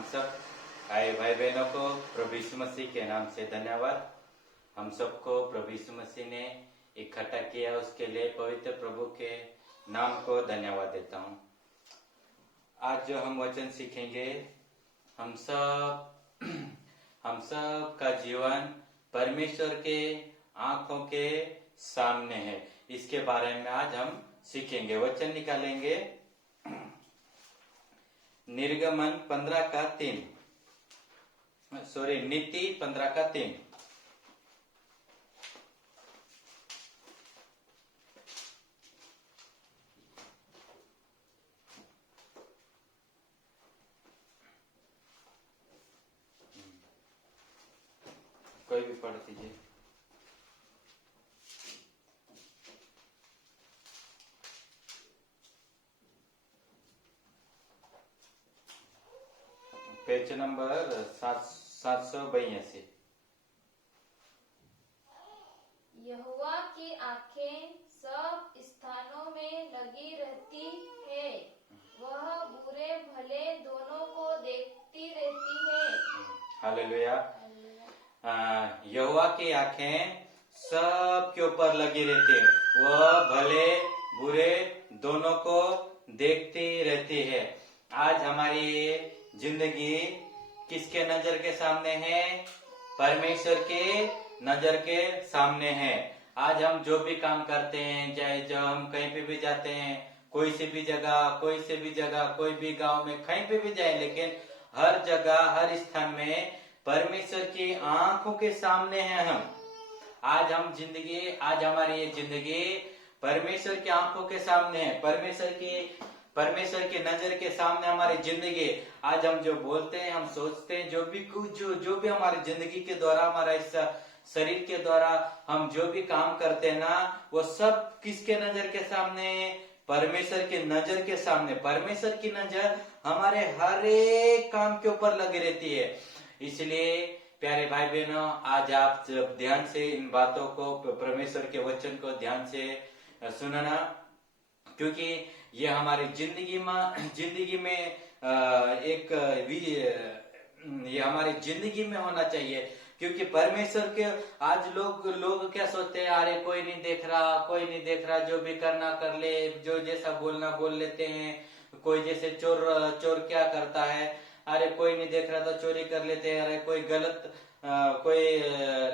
हम सब आए भाई बहनों को प्रभु यीशु मसीह के नाम से धन्यवाद। हम सबको प्रभु यीशु मसीह ने इकट्ठा किया, उसके लिए पवित्र प्रभु के नाम को धन्यवाद देता हूँ। आज जो हम वचन सीखेंगे, हम सब का जीवन परमेश्वर के आंखों के सामने है, इसके बारे में आज हम सीखेंगे। वचन निकालेंगे निर्गमन 15:3, नीति 15:3। कोई भी पढ़ दीजिए। Page number 782। यहोवा की आंखें सब स्थानों में लगी रहती है, वह बुरे भले दोनों को देखती रहती है। हालेलुया। यहोवा की आंखें सब के ऊपर लगी रहती है, वह भले बुरे दोनों को देखती रहती है। आज हमारी जिंदगी किसके नजर के सामने है? परमेश्वर के नजर के सामने है। आज हम जो भी काम करते हैं, चाहे जब हम कहीं पे भी जाते हैं, कोई से भी जगह, कोई भी गांव में कहीं पे भी जाए, लेकिन हर जगह हर स्थान में परमेश्वर की आंखों के सामने हैं हम। आज हमारी ये जिंदगी परमेश्वर की आंखों के सामने है। परमेश्वर की नजर के सामने हमारी जिंदगी। आज हम जो बोलते हैं, हम सोचते हैं, जो भी हमारी जिंदगी के द्वारा, हमारा इस शरीर के द्वारा हम जो भी काम करते हैं ना, वो सब किसके नजर के सामने है? परमेश्वर की नजर के सामने। परमेश्वर की नजर हमारे हर एक काम के ऊपर लगी रहती है। इसलिए प्यारे भाई बहनों, आज आप ध्यान से इन बातों को, परमेश्वर के वचन को ध्यान से सुनना, क्योंकि ये हमारी जिंदगी में ये हमारी जिंदगी में होना चाहिए। क्योंकि परमेश्वर के आज लोग क्या सोचते हैं, अरे कोई नहीं देख रहा, जो भी करना कर ले, जो जैसा बोलना बोल लेते हैं। कोई जैसे चोर क्या करता है, अरे कोई नहीं देख रहा तो चोरी कर लेते हैं। अरे कोई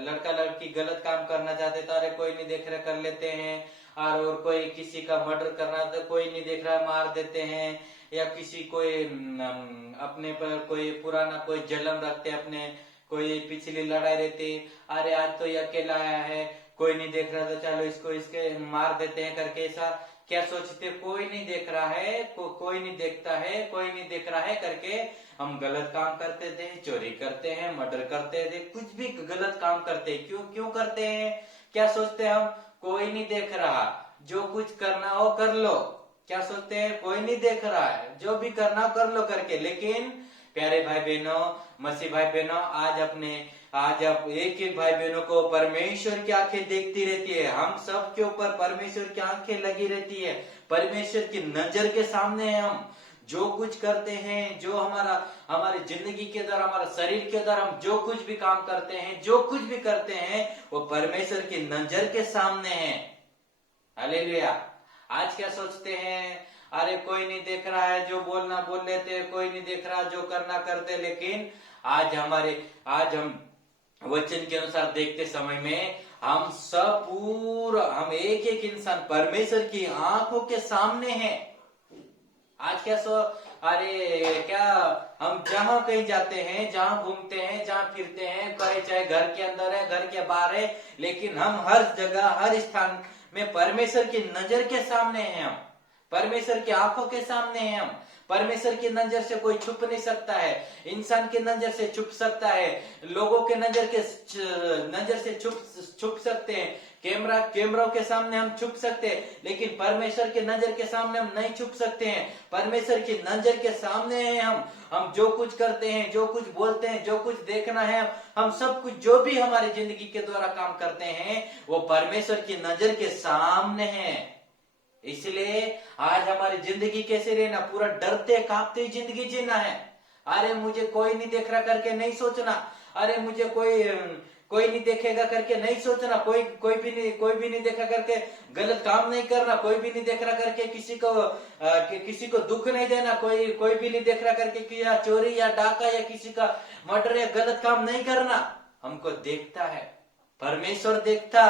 लड़का लड़की गलत काम करना चाहते तो अरे कोई नहीं देख रहा कर लेते हैं। और कोई किसी का मर्डर करना तो कोई नहीं देख रहा मार देते हैं। या किसी कोई अपने पर कोई पुराना कोई जलन रखते, अपने कोई पिछली लड़ाई रहती, अरे आज तो ये अकेला आया है, कोई नहीं देख रहा तो चलो इसके मार देते हैं करके। ऐसा क्या सोचते, कोई नहीं देख रहा है, कोई नहीं देखता है, कोई नहीं देख रहा है करके हम गलत काम करते थे, चोरी करते हैं, मर्डर करते थे, कुछ भी गलत काम करते हैं। क्यों करते हैं? क्या सोचते हैं हम? कोई नहीं देख रहा, जो कुछ करना हो कर लो। क्या सोचते हैं? कोई नहीं देख रहा है, जो भी करना कर लो करके। लेकिन प्यारे भाई बहनों, मसीह भाई बहनों, आज आप एक भाई बहनों को परमेश्वर की आंखें देखती रहती है। हम सब के ऊपर परमेश्वर की आंखें लगी रहती है। परमेश्वर की नजर के सामने है हम। जो कुछ करते हैं, जो हमारे जिंदगी के द्वारा, हमारा शरीर के द्वारा हम जो कुछ भी काम करते हैं, जो कुछ भी करते हैं, वो परमेश्वर की नजर के सामने है। हालेलुया। आज क्या सोचते हैं, अरे कोई नहीं देख रहा है, जो बोलना बोल लेते हैं, कोई नहीं देख रहा, जो करना करते। लेकिन आज हम वचन के अनुसार देखते समय में हम एक इंसान परमेश्वर की आंखों के सामने हैं। आज क्या हम जहां कहीं जाते हैं, जहां घूमते हैं, जहां फिरते हैं, चाहे घर के अंदर है, घर के बाहर है, लेकिन हम हर जगह हर स्थान में परमेश्वर की नजर के सामने हैं। हम परमेश्वर की आंखों के सामने हैं। हम परमेश्वर की नजर से कोई छुप नहीं सकता है। इंसान की नजर से छुप सकता है, लोगों के नजर से छुप सकते हैं, कैमरों के सामने हम छुप सकते हैं, लेकिन परमेश्वर के नजर के सामने हम नहीं छुप सकते हैं। परमेश्वर की नजर के सामने हैं हम जो कुछ करते हैं, जो कुछ बोलते हैं, जो कुछ देखना है, हम सब कुछ जो भी हमारी जिंदगी के द्वारा काम करते हैं, वो परमेश्वर की नजर के सामने है। इसलिए आज हमारी जिंदगी कैसे रहना, पूरा डरते कांपते जिंदगी जीना है। अरे मुझे कोई नहीं देख रहा करके नहीं सोचना, अरे मुझे कोई नहीं देखेगा करके नहीं सोचना, कोई भी नहीं देखा करके गलत काम नहीं करना, कोई भी नहीं देख रहा करके किसी को दुख नहीं देना, कोई भी नहीं देख रहा करके कि या चोरी या डाका या किसी का मर्डर या गलत काम नहीं करना। हमको देखता है, परमेश्वर देखता।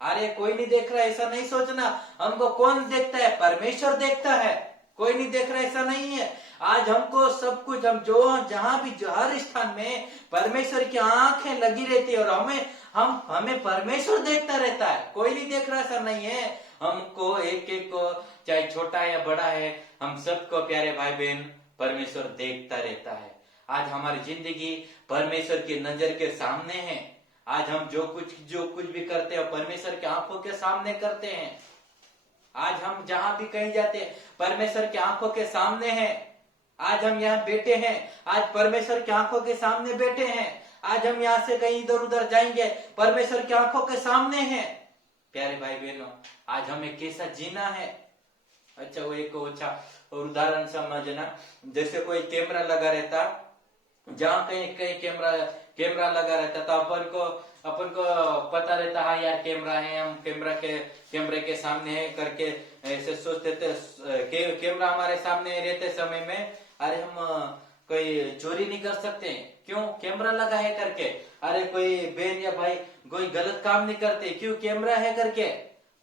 अरे कोई नहीं देख रहा ऐसा नहीं सोचना, हमको कौन देखता है? परमेश्वर देखता है। कोई नहीं देख रहा ऐसा नहीं है। आज हमको सब कुछ, हम जहां भी हर स्थान में परमेश्वर की आंखें लगी रहती है और हमें परमेश्वर देखता रहता है। कोई नहीं देख रहा ऐसा नहीं है। हमको एक एक को, चाहे छोटा या बड़ा है, हम सबको प्यारे भाई बहन परमेश्वर देखता रहता है। आज हमारी जिंदगी परमेश्वर की नजर के सामने है। आज हम जो कुछ भी करते हैं परमेश्वर की आंखों के सामने करते हैं। आज हम जहां भी कहीं जाते हैं परमेश्वर की आंखों के सामने हैं। आज हम यहाँ बैठे हैं, आज परमेश्वर की आंखों के सामने बैठे हैं। आज हम यहाँ से कहीं इधर उधर जाएंगे, परमेश्वर की आंखों के सामने हैं। प्यारे भाई बहनों, आज हमें कैसा जीना है। अच्छा, वो एक अच्छा उदाहरण समझना, जैसे कोई कैमरा लगा रहता, जहाँ कहीं कैमरा लगा रहता तो अपन को पता रहता, हाँ यार कैमरा है, हम कैमरे के सामने है करके ऐसे सोचते थे। कैमरा हमारे सामने रहते समय में अरे हम कोई चोरी नहीं कर सकते, क्यों? कैमरा लगा है करके। अरे कोई बहन या भाई कोई गलत काम नहीं करते, क्यों? कैमरा है करके।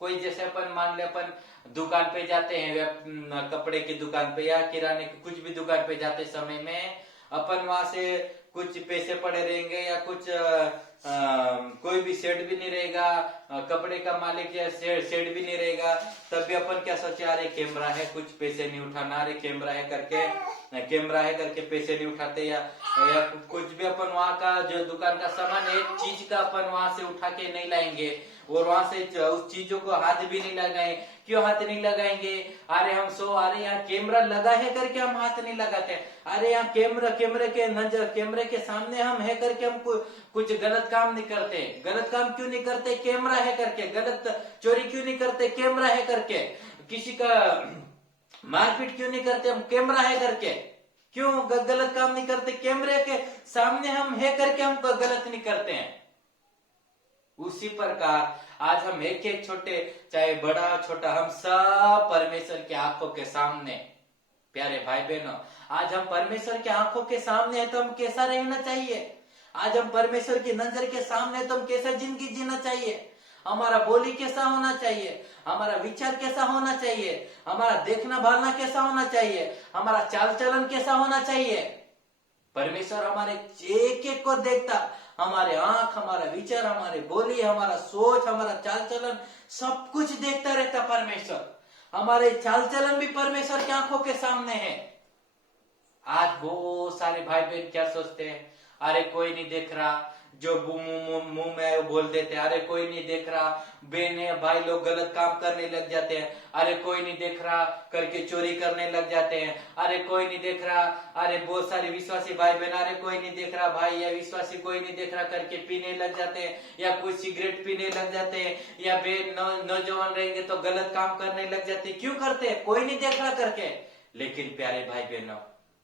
कोई जैसे अपन मान ले, अपन दुकान पे जाते हैं, कपड़े की दुकान पे या किराने की कुछ भी दुकान पे जाते समय में अपन वहां से कुछ पैसे पड़े रहेंगे या कुछ कोई भी सेट भी नहीं रहेगा, कपड़े का मालिक या सेट भी नहीं रहेगा, तब भी अपन क्या सोचे, अरे कैमरा है कुछ पैसे नहीं उठाना, अरे कैमरा है करके पैसे नहीं उठाते, या कुछ भी अपन वहां का जो दुकान का सामान एक चीज का अपन वहां से उठा के नहीं लाएंगे और वहां से उस चीजों को हाथ भी नहीं लगाए। क्यों हाथ नहीं लगाएंगे? अरे अरे यहाँ कैमरा लगा है करके हम हाथ नहीं लगाते। अरे यहाँ कैमरे के सामने हम है करके हम कुछ गलत काम नहीं करते। गलत काम क्यों नहीं करते? कैमरा है करके। गलत चोरी क्यों नहीं करते? कैमरा है करके। किसी का मारपीट क्यों नहीं करते? हम कैमरा है करके। क्यों गलत काम नहीं करते? कैमरे के सामने हम है करके हम गलत नहीं करते हैं। उसी प्रकार आज हम एक छोटे, चाहे बड़ा छोटा, हम सब परमेश्वर की आंखों के सामने। प्यारे भाई बहनों, आज हम परमेश्वर की आंखों के सामने है तो हम कैसा रहना चाहिए? आज हम परमेश्वर की नजर के सामने तो हम कैसा जिंदगी जीना चाहिए? हमारा बोली कैसा होना चाहिए? हमारा विचार कैसा होना चाहिए? हमारा देखना भालना कैसा होना चाहिए? हमारा चाल चलन कैसा होना चाहिए? परमेश्वर हमारे एक एक को देखता। हमारे आंख, हमारा विचार, हमारे बोली, हमारा सोच, हमारा चाल चलन, सब कुछ देखता रहता परमेश्वर। हमारे चाल चलन भी परमेश्वर की आंखों के सामने है। आज बहुत सारे भाई बहन क्या सोचते हैं, अरे कोई नहीं देख रहा, जो मुंह में वो बोल देते हैं, अरे कोई नहीं देख रहा। बहने भाई लोग गलत काम करने लग जाते हैं, अरे कोई नहीं देख रहा करके चोरी करने लग जाते हैं। अरे कोई नहीं देख रहा, अरे बहुत सारे विश्वासी भाई बहन, अरे कोई नहीं देख रहा भाई या विश्वासी कोई नहीं देख रहा करके पीने लग जाते हैं, या कुछ सिगरेट पीने लग जाते हैं, या नौजवान रहेंगे तो गलत काम करने लग जाते हैं। क्यों करते हैं? कोई नहीं देख रहा करके। लेकिन प्यारे भाई बहनों,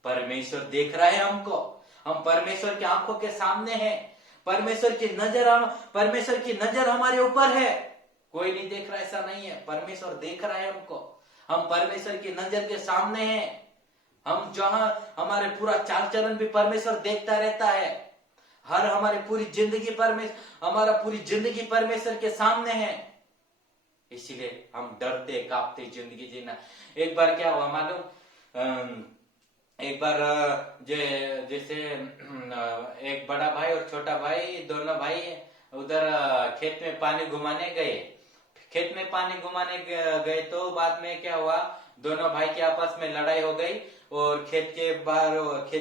परमेश्वर देख रहा है हमको। हम परमेश्वर की आंखों के सामने हैं। परमेश्वर की नजर हमारे ऊपर है। कोई नहीं देख रहा ऐसा नहीं है, परमेश्वर देख रहा है हमको। हम परमेश्वर की नजर के सामने हैं। हम जहां हमारे पूरा चाल चलन भी परमेश्वर देखता रहता है। हमारी पूरी जिंदगी परमेश्वर के सामने है। इसीलिए हम डरते कांपते जिंदगी जीना। एक बार क्या हुआ मालूम, एक बार जैसे एक बड़ा भाई और छोटा भाई, दोनों भाई उधर खेत में पानी घुमाने गए तो बाद में क्या हुआ, दोनों भाई के आपस में लड़ाई हो गई और खेत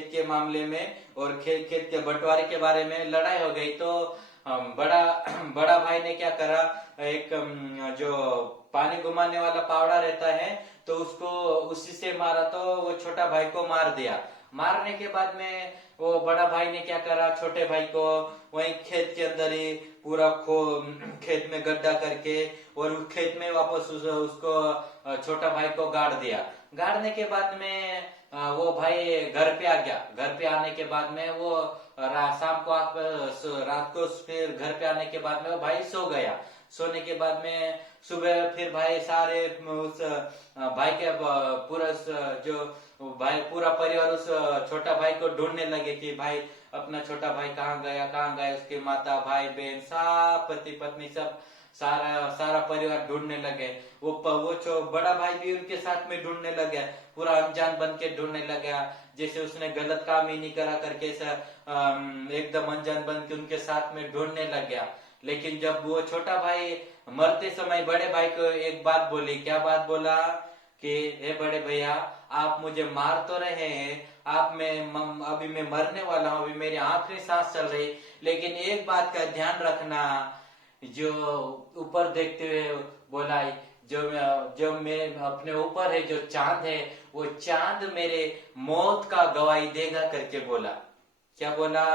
के मामले में और खेत के बंटवारे के बारे में लड़ाई हो गई। तो बड़ा भाई ने क्या करा, एक जो पानी घुमाने वाला पावड़ा रहता है तो उसको उसी से मारा, तो वो छोटा भाई को मार दिया। मारने के बाद में वो बड़ा भाई ने क्या करा, छोटे भाई को वहीं खेत के अंदर ही पूरा खेत में गड्ढा करके और उस खेत में वापस उसको छोटा भाई को गाड़ दिया। गाड़ने के बाद में वो भाई घर पे आ गया। घर पे आने के बाद में वो शाम को रात को फिर घर पे आने के बाद में वो भाई सो गया। सोने के बाद में सुबह फिर भाई सारे उस भाई के पूरा जो भाई पूरा परिवार उस छोटा भाई को ढूंढने लगे कि भाई अपना छोटा भाई कहाँ गया, कहाँ गया। उसके माता भाई बहन सब पति पत्नी सब सारा सारा परिवार ढूंढने लगे। वो बड़ा भाई भी उनके साथ में ढूंढने लगे, पूरा अनजान बन के ढूंढने लगा। जैसे उसने गलत काम ही नहीं करा करके ऐसा एकदम अनजान बन के उनके साथ में ढूंढने लग गया। लेकिन जब वो छोटा भाई मरते समय बड़े भाई को एक बात बोली। क्या बात बोला कि हे बड़े भैया, आप मुझे मार तो रहे हैं, अभी मैं मरने वाला हूँ, अभी मेरी आखिरी सांस चल रही, लेकिन एक बात का ध्यान रखना। जो ऊपर देखते हुए बोला, जो मेरे अपने ऊपर है जो चांद है, वो चांद मेरे मौत का गवाही देगा करके बोला। क्या बोला?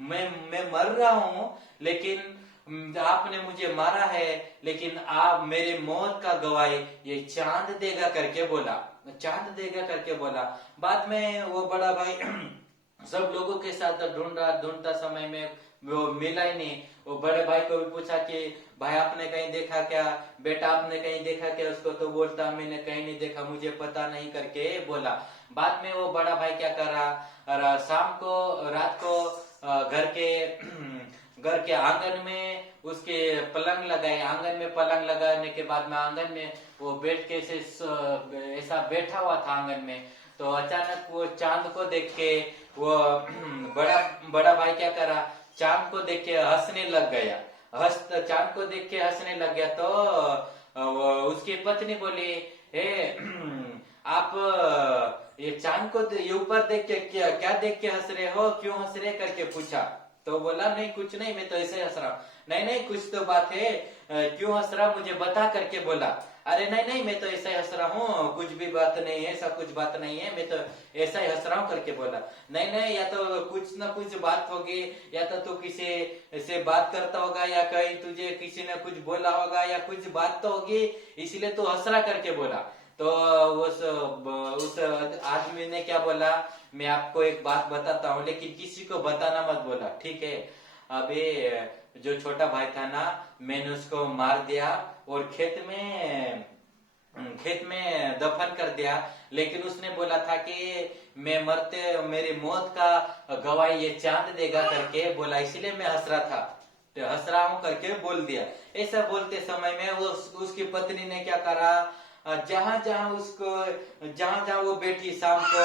मैं मर रहा हूँ, लेकिन आपने मुझे मारा है, लेकिन आप मेरे मौत का गवाही ये चांद देगा करके बोला। चांद देगा करके बोला। बाद में वो बड़ा भाई सब लोगों के साथ ढूंढता समय में वो मिला ही नहीं। वो बड़े भाई को भी पूछा कि भाई आपने कहीं देखा क्या, बेटा आपने कहीं देखा क्या उसको? तो बोलता मैंने कहीं नहीं देखा, मुझे पता नहीं करके बोला। बाद में वो बड़ा भाई क्या कर रहा, शाम को रात को घर के आंगन में उसके पलंग लगाए। आंगन में पलंग लगाने के बाद में आंगन में वो बैठ के ऐसा बैठा हुआ था आंगन में। तो अचानक वो चांद को देख के वो बड़ा भाई क्या करा, चांद को देख के हंसने लग गया। चांद को देख के हंसने लग गया। तो उसकी पत्नी बोली, हे आप ये चांद को ये ऊपर देख के क्या देख के हंस रहे हो, क्यों हंस रहे करके पूछा। तो बोला नहीं कुछ नहीं, मैं तो ऐसे हंस रहा हूँ। नहीं कुछ तो बात है, क्यों हंस रहा मुझे बता करके बोला। अरे नहीं मैं तो ऐसा ही हंस रहा हूँ, कुछ भी बात नहीं है, ऐसा कुछ बात नहीं है, मैं तो ऐसा ही हंस रहा हूँ करके बोला। नहीं या तो कुछ ना कुछ बात होगी, या तो तू किसी से बात करता होगा, या कहीं तुझे किसी ने कुछ बोला होगा, या कुछ बात तो होगी, इसलिए तू हंस रहा करके बोला। तो उस आदमी ने क्या बोला, मैं आपको एक बात बताता हूँ, लेकिन किसी को बताना मत बोला, ठीक है? अभी जो छोटा भाई था ना, मैंने उसको मार दिया और खेत में दफन कर दिया। लेकिन उसने बोला था कि मैं मेरी मौत का गवाही ये चांद देगा करके बोला, इसलिए मैं हंस रहा था, तो हंस रहा हूं करके बोल दिया। ऐसा बोलते समय में उसकी पत्नी ने क्या करा, जहां वो बैठी शाम को,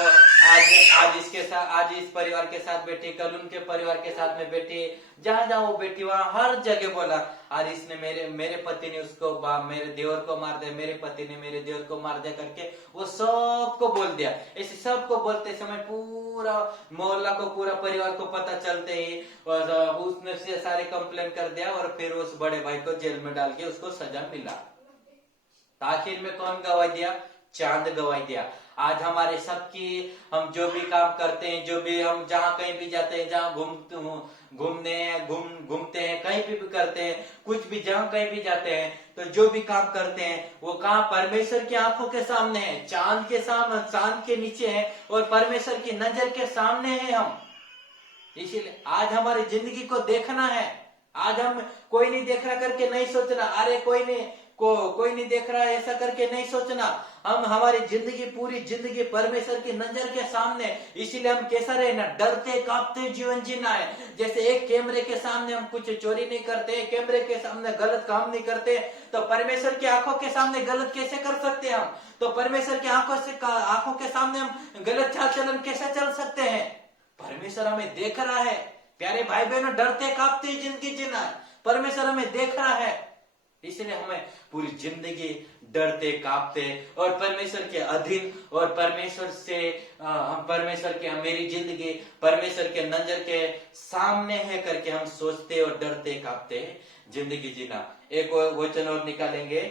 आज इस परिवार के साथ बैठी, कल उनके परिवार के साथ में बैठी, जहां वो बैठी वहां हर जगह बोला, आज इसने मेरे पति ने उसको मेरे देवर को मार दिया, मेरे पति ने मेरे देवर को मार दिया करके वो सबको बोल दिया। ऐसे सबको बोलते समय पूरा मोहल्ला को, पूरा परिवार को पता चलते ही उसने से सारे कंप्लेन कर दिया, और फिर उस बड़े भाई को जेल में डाल के उसको सजा मिला। आखिर में कौन गवाही दिया? चांद गवाही दिया। आज हमारे सबकी, हम जो भी काम करते हैं, जो भी हम जहाँ कहीं भी जाते हैं, जहाँ घूमते हैं, कहीं भी करते हैं, कुछ भी जहाँ कहीं भी जाते हैं, तो जो भी काम करते हैं वो कहाँ? परमेश्वर की आंखों के सामने है, चांद के नीचे है, और परमेश्वर की नजर के सामने है हम। इसीलिए आज हमारी जिंदगी को देखना है। आज हम कोई नहीं देख रहा करके नहीं सोचना, अरे कोई नहीं देख रहा ऐसा करके नहीं सोचना। हम हमारी जिंदगी, पूरी जिंदगी परमेश्वर की नजर के सामने, इसीलिए हम कैसा रहना, डरते कांपते जीवन जीना है। जैसे एक कैमरे के सामने हम कुछ चोरी नहीं करते, कैमरे के सामने गलत काम नहीं करते, तो परमेश्वर की आंखों के सामने गलत कैसे कर सकते हैं हम? तो परमेश्वर की आंखों के सामने हम गलत चाल चलन कैसे चल सकते हैं? परमेश्वर हमें देख रहा है। प्यारे भाई बहनों, डरते कांपते जिंदगी जीना है, परमेश्वर हमें देख रहा है। इसलिए हमें पूरी जिंदगी डरते कांपते और परमेश्वर के अधीन, और परमेश्वर के मेरी जिंदगी परमेश्वर के नजर के सामने है करके हम सोचते और डरते कांपते जिंदगी जीना। एक वचन और निकालेंगे,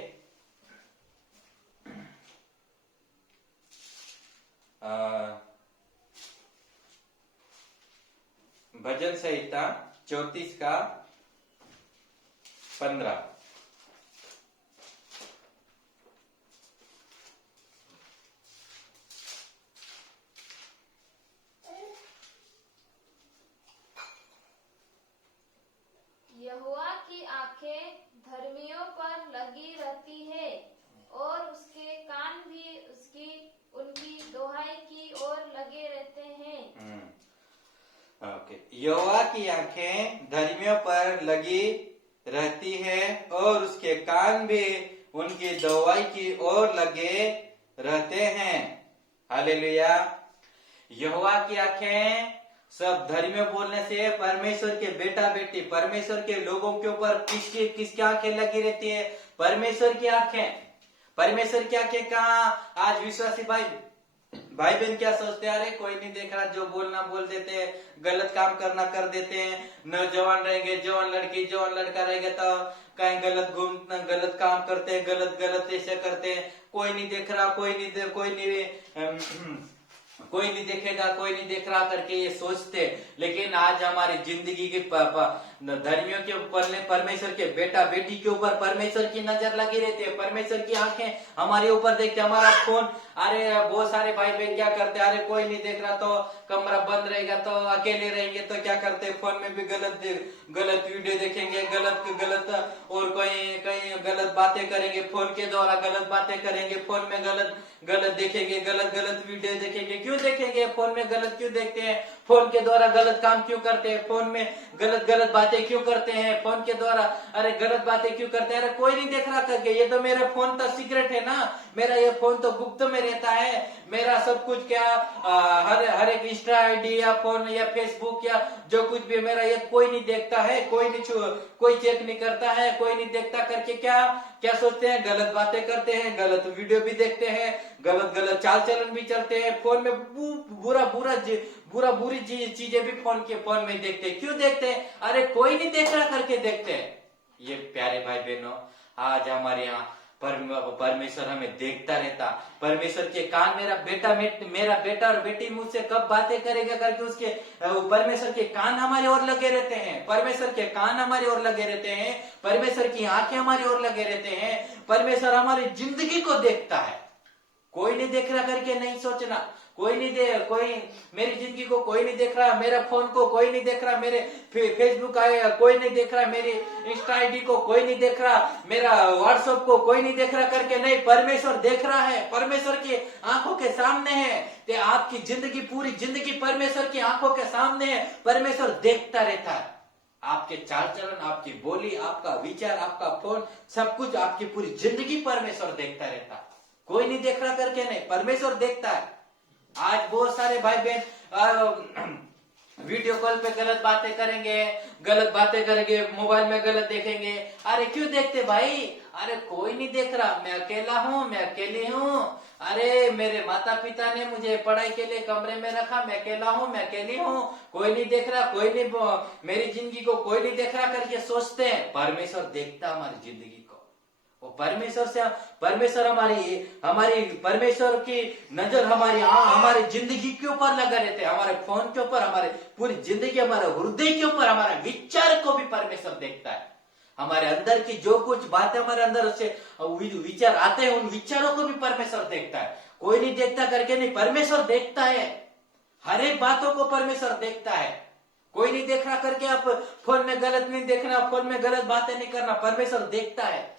भजन संहिता 34 का 15। यहोवा की आंखें धर्मियों पर लगी रहती है और उसके कान भी उनकी दवाई की ओर लगे रहते हैं। हालेलुया। यहोवा की आंखें सब धर्मियों बोलने से परमेश्वर के बेटा बेटी, परमेश्वर के लोगों के ऊपर किसकी आंखें लगी रहती है? परमेश्वर की आंखें। परमेश्वर की आंखें कहाँ? आज विश्वासी भाई बहन क्या सोचते हैं? अरे कोई नहीं देख रहा, जो बोलना बोल देते हैं, गलत काम करना कर देते हैं। नौजवान रहेंगे, जवान लड़की जवान लड़का रहेगा तो कहीं गलत काम करते हैं, गलत ऐसे करते हैं। कोई नहीं देख रहा, कोई नहीं देखेगा, कोई नहीं देख रहा करके ये सोचते। लेकिन आज हमारी जिंदगी के धर्मियों के ऊपर, परमेश्वर के बेटा बेटी के ऊपर परमेश्वर की नजर लगी रहती है। परमेश्वर की आंखें हमारे ऊपर देखते। हमारा फोन, अरे बहुत सारे भाई बहन क्या करते हैं? अरे कोई नहीं देख रहा तो कमरा बंद रहेगा तो अकेले रहेंगे तो क्या करते हैं? फोन में भी गलत वीडियो देखेंगे, गलत और कहीं गलत बातें करेंगे, फोन के द्वारा गलत बातें करेंगे, फोन में गलत देखेंगे, गलत वीडियो देखेंगे। क्यों देखेंगे? फोन में गलत क्यों देखते हैं? फोन के द्वारा गलत काम क्यों करते हैं? फोन में गलत बातें क्यों करते हैं? फोन के द्वारा अरे गलत बातें क्यों करते हैं? अरे कोई नहीं देख रहा करके, ये तो मेरा फोन तो सीक्रेट है ना, मेरा ये फोन तो गुप्त में रहता है। मेरा सब कुछ क्या हर एक इंस्टा आईडी या फोन या फेसबुक या जो कुछ भी मेरा, ये कोई नहीं देखता है, कोई चेक नहीं करता है, कोई नहीं देखता करके क्या सोचते हैं? गलत बातें करते हैं, गलत वीडियो भी देखते हैं, गलत चाल चलन भी चलते हैं। फोन में बुरी चीजें भी फोन में देखते हैं। क्यों देखते हैं? अरे कोई नहीं देख रहा करके देखते हैं। ये प्यारे भाई बहनों, आज हमारे यहाँ परमेश्वर हमें देखता रहता। परमेश्वर के कान, मेरा बेटा और बेटी मुझसे कब बातें करेगा करके उसके परमेश्वर के कान हमारे ओर लगे रहते हैं। परमेश्वर के कान हमारे ओर लगे रहते हैं। परमेश्वर की आंखें हमारे ओर लगे रहते हैं। परमेश्वर हमारी जिंदगी को देखता है। कोई नहीं देख रहा करके नहीं सोचना। कोई मेरी जिंदगी को कोई नहीं देख रहा, मेरा फोन को कोई नहीं देख रहा, मेरे फेसबुक कोई नहीं देख रहा, मेरी इंस्टा आईडी को कोई नहीं देख रहा, मेरा व्हाट्सएप को कोई नहीं देख रहा करके नहीं, परमेश्वर देख रहा है। परमेश्वर की आंखों के सामने है। ते आपकी जिंदगी, पूरी जिंदगी परमेश्वर की आंखों के सामने है। परमेश्वर देखता रहता है। आपके चाल चलन, आपकी बोली, आपका विचार, आपका फोन, सब कुछ, आपकी पूरी जिंदगी परमेश्वर देखता रहता है। कोई नहीं देख रहा करके नहीं, परमेश्वर देखता है। आज बहुत सारे भाई बहन वीडियो कॉल पे गलत बातें करेंगे, मोबाइल में गलत देखेंगे। अरे क्यों देखते भाई? अरे कोई नहीं देख रहा, मैं अकेला हूँ, मैं अकेली हूँ। अरे मेरे माता पिता ने मुझे पढ़ाई के लिए कमरे में रखा, मैं अकेला हूँ, मैं अकेली हूँ, कोई नहीं देख रहा, मेरी जिंदगी को कोई नहीं देख रहा करके सोचते हैं। परमेश्वर देखता हमारी जिंदगी को। परमेश्वर हमारी परमेश्वर की नजर हमारी जिंदगी के ऊपर लगा रहते हैं। हमारे फोन के ऊपर, हमारे पूरी जिंदगी, हमारे हृदय के ऊपर, हमारे विचार को भी परमेश्वर देखता है। हमारे अंदर की जो कुछ बातें हमारे अंदर से विचार आते हैं, उन विचारों को भी परमेश्वर देखता है। कोई नहीं देखता करके नहीं, परमेश्वर देखता है। हर एक बातों को परमेश्वर देखता है। कोई नहीं देख रहा करके आप फोन में गलत नहीं देखना, फोन में गलत बातें नहीं करना, परमेश्वर देखता है।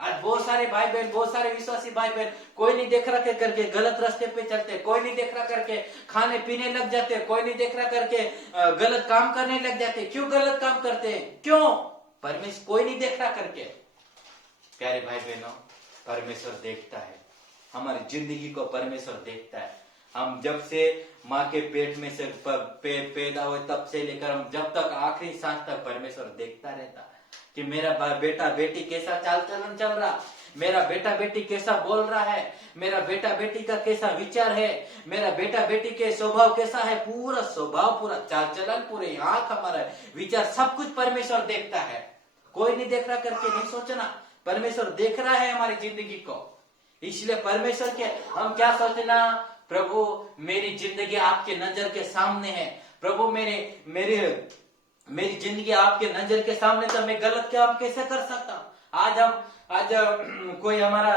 आज बहुत सारे भाई बहन, बहुत सारे विश्वासी भाई बहन, कोई नहीं देख रहा करके गलत रास्ते पे चलते, कोई नहीं देख रहा करके खाने पीने लग जाते, कोई नहीं देख रहा करके गलत काम करने लग जाते। क्यों गलत काम करते हैं? क्यों? परमेश्वर कोई नहीं देख रहा करके। प्यारे भाई बहनों, परमेश्वर देखता है। हमारी जिंदगी को परमेश्वर देखता है। हम जब से माँ के पेट में से पैदा हुए तब से लेकर हम जब तक आखिरी सांस तक परमेश्वर देखता रहता है कि मेरा बेटा बेटी कैसा चाल चलन चल रहा, मेरा बेटा बेटी कैसा बोल रहा है, मेरा बेटा बेटी का कैसा विचार है, मेरा बेटा बेटी के स्वभाव कैसा है। पूरा स्वभाव, पूरा चाल चलन, पूरे आंख, हमारा विचार, सब कुछ परमेश्वर देखता है। कोई नहीं देख रहा करके नहीं सोचना, परमेश्वर देख रहा है हमारी जिंदगी को। इसलिए परमेश्वर के हम क्या सोचना? प्रभु मेरी जिंदगी आपके नजर के सामने है। प्रभु मेरी जिंदगी आपके नजर के सामने, तो मैं गलत काम कैसे कर सकता हूँ? आज कोई हमारा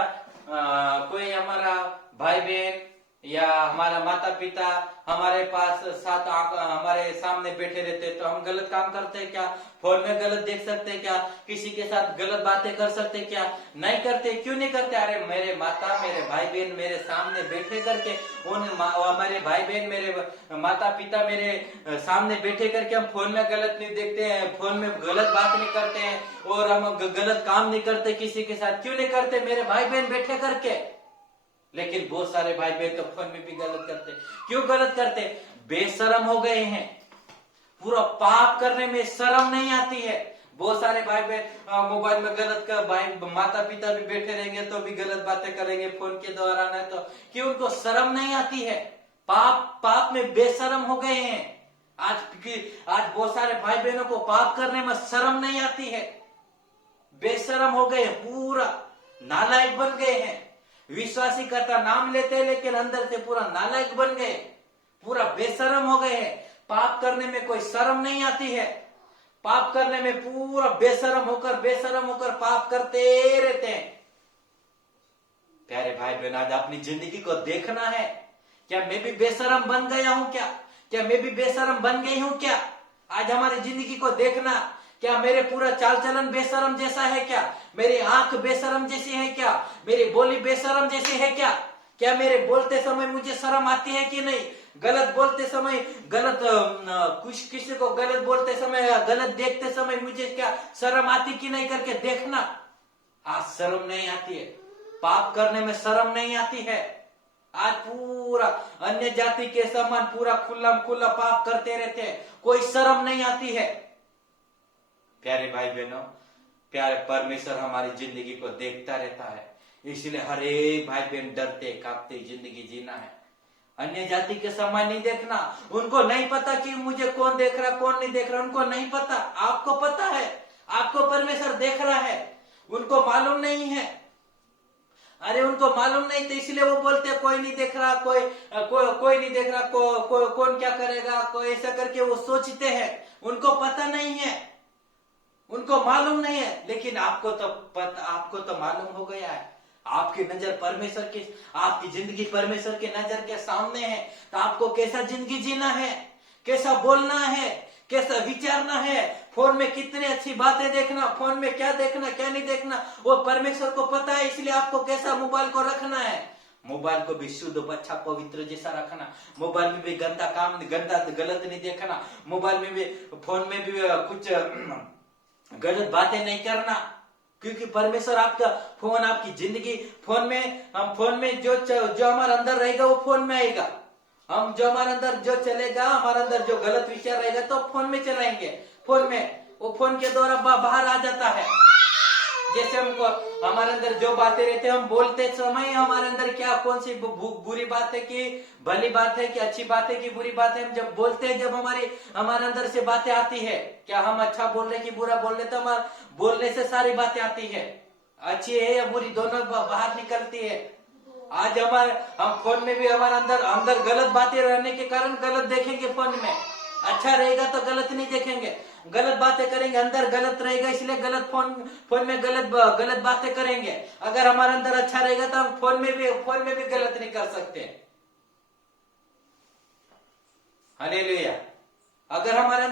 भाई बहन या हमारा माता पिता हमारे पास साथ हमारे सामने बैठे रहते तो हम गलत काम करते हैं क्या? फोन में गलत देख सकते हैं क्या? किसी के साथ गलत बातें कर सकते हैं क्या? नहीं करते। क्यों नहीं करते? अरे मेरे माता मेरे भाई बहन मेरे सामने बैठे करके हमारे भाई बहन मेरे माता पिता मेरे सामने बैठे करके हम फोन में गलत नहीं देखते हैं, फोन में गलत बात नहीं करते हैं और हम गलत काम नहीं करते किसी के साथ। क्यों नहीं करते? मेरे भाई बहन बैठे करके। लेकिन बहुत सारे भाई बहन तो फोन में भी गलत करते। क्यों गलत करते? बेशरम हो गए हैं। पूरा पाप करने में शर्म नहीं आती है। बहुत सारे भाई बहन मोबाइल में गलत कर, भाई माता पिता भी बैठे रहेंगे तो भी गलत बातें करेंगे फोन के दौरान है तो क्यों उनको शर्म नहीं आती है? पाप में बेशरम हो गए हैं। आज बहुत सारे भाई बहनों को पाप करने में शर्म नहीं आती है, बेशरम हो गए, पूरा नालायक बन गए हैं। विश्वासी करता नाम लेते हैं लेकिन अंदर से पूरा नालायक बन गए, पूरा बेशरम हो गए हैं। पाप करने में कोई शर्म नहीं आती है। पाप करने में पूरा बेशरम होकर पाप करते रहते हैं। प्यारे भाई बहन, आज अपनी जिंदगी को देखना है। क्या मैं भी बेशरम बन गया हूं क्या मैं भी बेशरम बन गई हूं क्या? आज हमारी जिंदगी को देखना। क्या मेरे पूरा चाल चलन बेशरम जैसा है क्या? मेरी आंख बेशरम जैसी है क्या? मेरी बोली बेशरम जैसी है क्या? क्या मेरे बोलते समय मुझे शर्म आती है कि नहीं? गलत बोलते समय, गलत कुछ किसी को गलत बोलते समय, गलत देखते समय मुझे क्या शर्म आती कि नहीं करके देखना। आज शर्म नहीं आती है, पाप करने में शर्म नहीं आती है। आज पूरा अन्य जाति के समान पूरा खुला खुला पाप करते रहते हैं, कोई शर्म नहीं आती है। प्यारे भाई बहनों, प्यारे परमेश्वर हमारी जिंदगी को देखता रहता है, इसलिए हर एक भाई बहन डरते कांपते जिंदगी जीना है। अन्य जाति के समान नहीं देखना। उनको नहीं पता कि मुझे कौन देख रहा कौन नहीं देख रहा, उनको नहीं पता। आपको पता है, आपको परमेश्वर देख रहा है, उनको मालूम नहीं है। अरे उनको मालूम नहीं तो इसलिए वो बोलते हैं कोई नहीं देख रहा, कोई नहीं देख रहा, कौन क्या करेगा, कोई ऐसा करके वो सोचते हैं। उनको पता नहीं है, उनको मालूम नहीं है। लेकिन आपको तो मालूम हो गया है। आपकी नजर परमेश्वर की, आपकी जिंदगी परमेश्वर के नजर के सामने है। तो आपको कैसा जिंदगी जीना है, कैसा बोलना है, कैसा विचारना है, फोन में कितनी अच्छी बातें देखना, फोन में क्या देखना क्या नहीं देखना, वो परमेश्वर को पता है। इसलिए आपको कैसा मोबाइल को रखना है। मोबाइल को भी शुद्ध अच्छा पवित्र जैसा रखना। मोबाइल में भी गलत नहीं देखना। मोबाइल में भी, फोन में भी कुछ गलत बातें नहीं करना, क्योंकि परमेश्वर आपका फोन, आपकी जिंदगी फोन में जो हमारे अंदर रहेगा वो फोन में आएगा। हम जो हमारे अंदर जो चलेगा, हमारे अंदर जो गलत विचार रहेगा तो फोन में चलाएंगे। फोन में वो फोन के द्वारा बाहर आ जाता है। जैसे हमको हमारे अंदर जो बातें रहते हैं, हम बोलते समय हमारे अंदर क्या कौन सी बुरी बात है कि भली बात है कि अच्छी बात है कि बुरी बात है, हम जब बोलते हैं, जब हमारे अंदर से बातें आती है, क्या हम अच्छा बोल रहे कि बुरा बोल रहे, तो हमारे बोलने से सारी बातें आती है, अच्छी है या बुरी दोनों बाहर निकलती है। आज हम फोन में भी हमारे अंदर गलत बातें रहने के कारण गलत देखेंगे फोन में। अच्छा रहेगा तो गलत नहीं देखेंगे, गलत बातें करेंगे, अंदर गलत रहेगा इसलिए गलत फोन में गलत बातें करेंगे। अगर हमारे अंदर अच्छा रहेगा तो हम फोन में भी गलत नहीं कर सकते। हालेलुया। अगर हमारे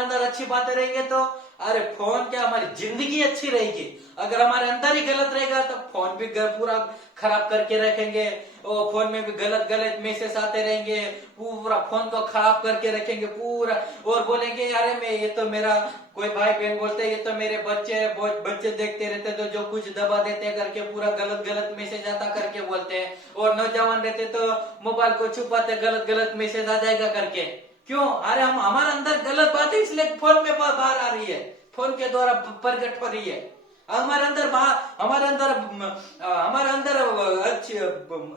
अंदर अच्छी बातें रहेंगे तो अरे फोन क्या, हमारी जिंदगी अच्छी रहेगी। अगर हमारे अंदर ही गलत रहेगा तो फोन भी पूरा खराब करके रखेंगे, और फोन में भी गलत मैसेज आते रहेंगे, पूरा फोन को खराब करके रखेंगे पूरा, और बोलेंगे अरे मैं ये तो मेरा, कोई भाई बहन बोलते हैं ये तो मेरे बच्चे देखते रहते तो जो कुछ दबा देते करके पूरा गलत मैसेज आता करके बोलते हैं। और नौजवान रहते तो मोबाइल को छुपाते, गलत मैसेज आ जाएगा करके। क्यों? अरे हमारे अंदर गलत बात है इसलिए फोन में बाहर आ रही है, फोन के द्वारा प्रकट हो रही है। हमारे अंदर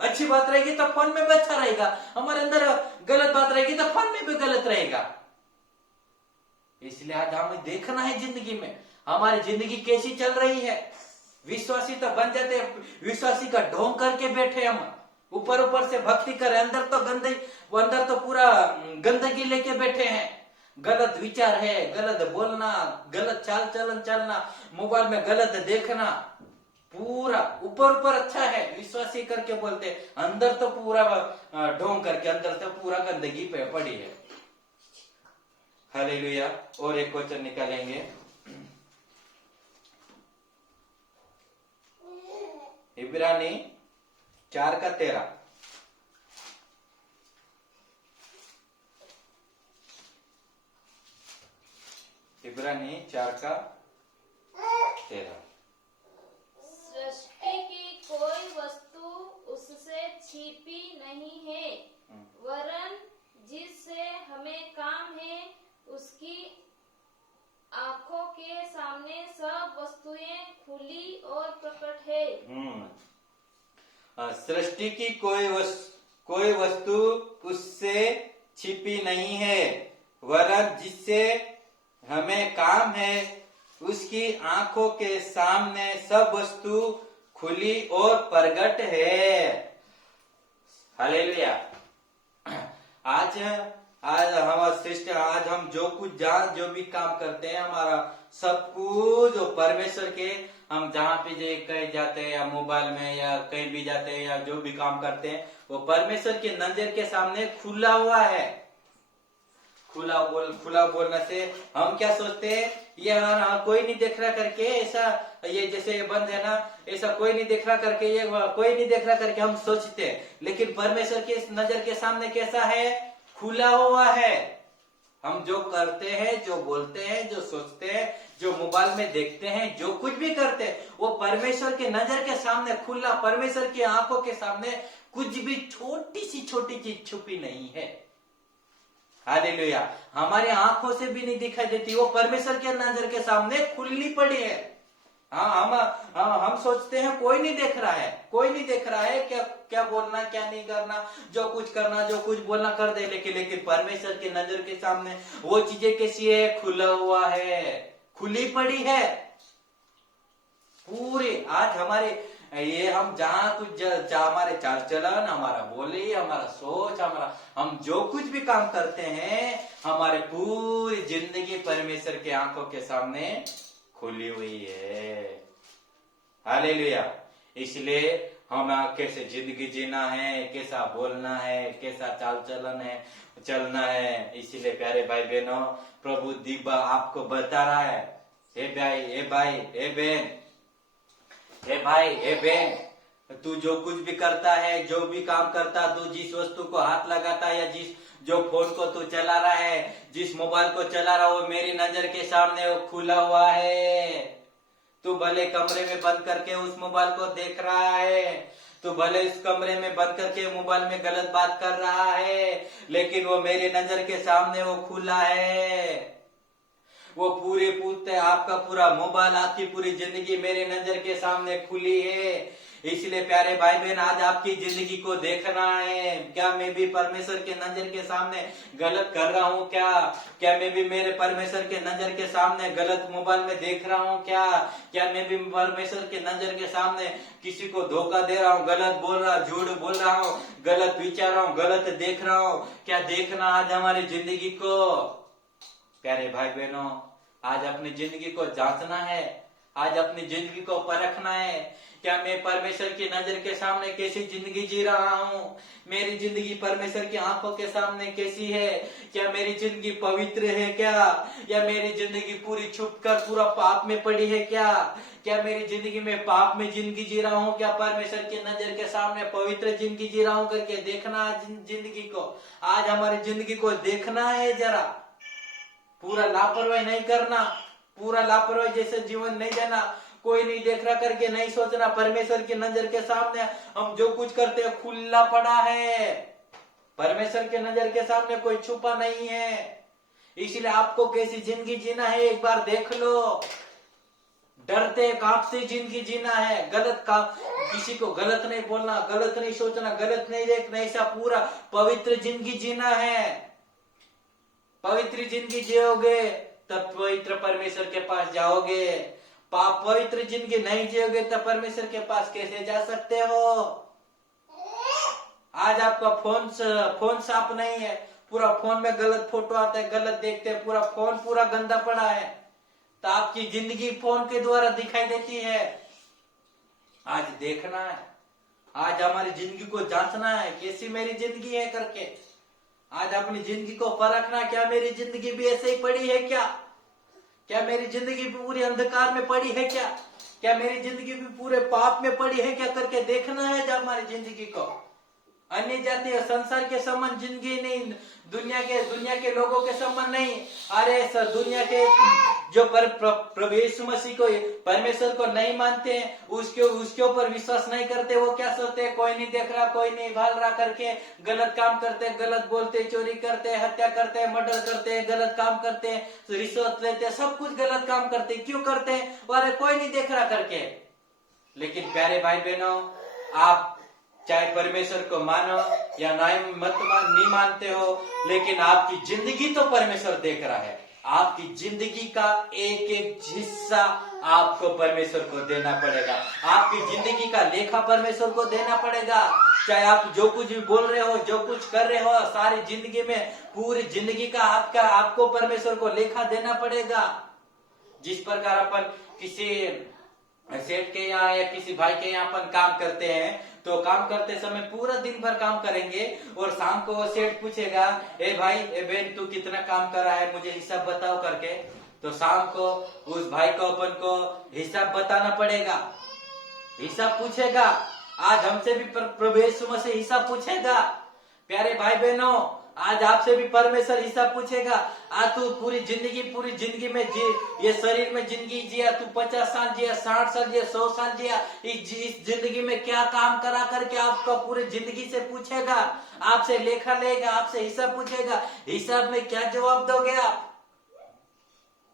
अच्छी बात रहेगी तो फोन में भी अच्छा रहेगा, हमारे अंदर गलत बात रहेगी तो फोन में भी गलत रहेगा। इसलिए आज हमें देखना है जिंदगी में हमारी जिंदगी कैसी चल रही है। विश्वासी तो बन जाते, विश्वासी का ढोंग करके बैठे हम, ऊपर से भक्ति करे, अंदर तो पूरा गंदगी लेके बैठे हैं। गलत विचार है, गलत बोलना, गलत चाल चलन चलना, मोबाइल में गलत देखना, पूरा ऊपर ऊपर अच्छा है, विश्वासी करके बोलते, अंदर तो पूरा ढोंग करके, अंदर तो पूरा गंदगी पे पड़ी है। हालेलुया। और एक क्वेश्चन निकालेंगे, इब्रानी 4:13। इब्रानी 4:13। सृष्टि की कोई वस्तु उससे छिपी नहीं है, वरन जिससे हमें काम है उसकी आंखों के सामने सब वस्तुएं खुली और प्रकट है। सृष्टि की कोई वस्तु उससे छिपी नहीं है, वरन जिससे हमें काम है उसकी आंखों के सामने सब वस्तु खुली और प्रकट है। हालेलुया। आज हमारा सिस्टर, आज हम जो कुछ जो भी काम करते हैं, हमारा सब कुछ जो परमेश्वर के, हम जहाँ पे कहीं जाते हैं या मोबाइल में या कहीं भी जाते हैं या जो भी काम करते हैं, वो परमेश्वर के नजर के सामने खुला हुआ है। खुला बोलने से हम क्या सोचते हैं, ये कोई नहीं देख रहा करके, ऐसा ये जैसे ये बंद है ना, ऐसा कोई नहीं देख रहा करके, ये कोई नहीं देख रहा करके हम सोचते हैं। लेकिन परमेश्वर के नजर के सामने कैसा है? खुला हुआ है। हम जो करते हैं, जो बोलते हैं, जो सोचते हैं, जो मोबाइल में देखते हैं, जो कुछ भी करते हैं, वो परमेश्वर के नजर के सामने खुला, परमेश्वर की आंखों के सामने कुछ भी छोटी चीज छुपी नहीं है। हालेलुया। हमारी आंखों से भी नहीं दिखाई देती, वो परमेश्वर के नजर के सामने खुली पड़ी है। हम सोचते हैं कोई नहीं देख रहा है, कोई नहीं देख रहा है, क्या बोलना क्या नहीं करना, जो कुछ करना जो कुछ बोलना कर दे। लेकिन परमेश्वर के नजर के सामने वो चीजें कैसी है? खुला हुआ है, खुली पड़ी है पूरी। आज हमारे ये हम जहाँ कुछ हमारे चाल चलन, हमारा बोली, हमारा सोच, हम जो कुछ भी काम करते हैं, हमारे पूरी जिंदगी परमेश्वर के आंखों के सामने खुली हुई है। हालेलुया। इसलिए हम कैसे जिंदगी जीना है, कैसा बोलना है, कैसा चाल चलन है, चलना है। इसलिए प्यारे भाई बहनों, प्रभु दिव्य आपको बता रहा है, हे भाई, हे भाई, हे बहन, हे भाई, हे बहन, तू जो कुछ भी करता है, जो भी काम करता, तू जिस वस्तु को हाथ लगाता है या जो फोन को तू चला रहा है, जिस मोबाइल को चला रहा है, वो मेरी नजर के सामने वो खुला हुआ है। तू भले कमरे में बंद करके उस मोबाइल को देख रहा है, तू भले इस कमरे में बंद करके मोबाइल में गलत बात कर रहा है, लेकिन वो मेरे नजर के सामने वो खुला है। वो पूरे आपका पूरा मोबाइल, आपकी पूरी जिंदगी मेरे नजर के सामने खुली है। इसलिए प्यारे भाई बहन, आज आपकी जिंदगी को देखना है, क्या मैं भी परमेश्वर के नजर के सामने गलत कर रहा हूँ? क्या मैं भी मेरे परमेश्वर के नजर के सामने गलत मोबाइल में देख रहा हूँ? क्या मैं भी परमेश्वर के नजर के सामने किसी को धोखा दे रहा हूँ, गलत बोल रहा, झूठ बोल रहा हूँ, गलत विचार रहा हूँ, गलत देख रहा हूँ? क्या देखना आज हमारी जिंदगी को? प्यारे भाई बहनों, आज अपनी जिंदगी को जांचना है, आज अपनी जिंदगी को परखना है। क्या मैं परमेश्वर की नजर के सामने कैसी जिंदगी जी रहा हूँ? मेरी जिंदगी परमेश्वर की आंखों के सामने कैसी है? क्या मेरी जिंदगी पवित्र है क्या? या मेरी जिंदगी पूरी छुप कर पूरा पाप में पड़ी है क्या मेरी जिंदगी में पाप में जिंदगी जी रहा हूँ? क्या परमेश्वर की नजर के सामने पवित्र जिंदगी जी रहा हूँ करके देखना जिंदगी को। आज हमारी जिंदगी को देखना है जरा, पूरा लापरवाही नहीं करना, पूरा लापरवाही जैसे जीवन नहीं देना, कोई नहीं देख रहा करके नहीं सोचना। परमेश्वर की नजर के सामने हम जो कुछ करते हैं खुला पड़ा है, परमेश्वर के नजर के सामने कोई छुपा नहीं है। इसलिए आपको कैसी जिंदगी जीना है एक बार देख लो। डरते कांपते जिंदगी जीना है, गलत काम, किसी को गलत नहीं बोलना, गलत नहीं सोचना, गलत नहीं देखना, ऐसा पूरा पवित्र जिंदगी जीना है। पवित्र जिंदगी जियोगे तब पवित्र परमेश्वर के पास जाओगे। पवित्र जिंदगी नहीं जियोगे तब परमेश्वर के पास कैसे जा सकते हो? आज आपका फोन साफ नहीं है, पूरा फोन में गलत फोटो आता है, गलत देखते हैं, पूरा फोन पूरा गंदा पड़ा है, तो आपकी जिंदगी फोन के द्वारा दिखाई देती है। देखना है, आज हमारी जिंदगी को जांचना है, कैसी मेरी जिंदगी है करके। आज अपनी जिंदगी को परखना, क्या मेरी जिंदगी भी ऐसे ही पड़ी है क्या? क्या मेरी जिंदगी भी पूरी अंधकार में पड़ी है क्या? क्या मेरी जिंदगी भी पूरे पाप में पड़ी है क्या करके देखना है जब हमारी जिंदगी को। अन्य जाति संसार के संबंध जिंदगी नहीं, दुनिया के लोगों के संबंध नहीं। अरे सर, दुनिया के जो प्रभु यीशु मसीह को, परमेश्वर को नहीं मानते हैं, उसके ऊपर विश्वास नहीं करते, वो क्या सोचते हैं, कोई नहीं देख रहा, कोई नहीं भाल रहा करके गलत काम करते, गलत बोलते, चोरी करते, हत्या करते, मर्डर करते, गलत काम करते, रिश्वत लेते, सब कुछ गलत काम करते। क्यों करते हैं? अरे कोई नहीं देख रहा करके। लेकिन प्यारे भाई बहनों, आप चाहे परमेश्वर को मानो या नहीं मानते हो, लेकिन आपकी जिंदगी तो परमेश्वर देख रहा है। आपकी जिंदगी का एक एक हिस्सा आपको परमेश्वर को देना पड़ेगा। आपकी जिंदगी का लेखा परमेश्वर को देना पड़ेगा। चाहे आप जो कुछ भी बोल रहे हो, जो कुछ कर रहे हो, सारी जिंदगी में, पूरी जिंदगी का आपको परमेश्वर को लेखा देना पड़ेगा। जिस प्रकार अपन किसी सेठ के यहाँ या किसी भाई के यहाँ अपन काम करते हैं, तो काम करते समय पूरा दिन भर काम करेंगे और शाम को सेठ पूछेगा, ए भाई, ए बहन, तू कितना काम करा है, मुझे हिसाब बताओ करके। तो शाम को उस भाई को अपन को हिसाब बताना पड़ेगा, हिसाब पूछेगा। आज हमसे भी प्रभु यीशु मसीह हिसाब पूछेगा। प्यारे भाई बहनों, आज आपसे भी परमेश्वर हिसाब पूछेगा। आज तू पूरी जिंदगी में ये शरीर में जिंदगी जिया, तू 50 साल जिया, 60 साल जिया, 100 साल जिया, इस जिंदगी में क्या काम करा करके आपको पूरी जिंदगी से पूछेगा, आपसे लेखा लेगा, आपसे हिसाब पूछेगा। हिसाब में क्या जवाब दोगे आप?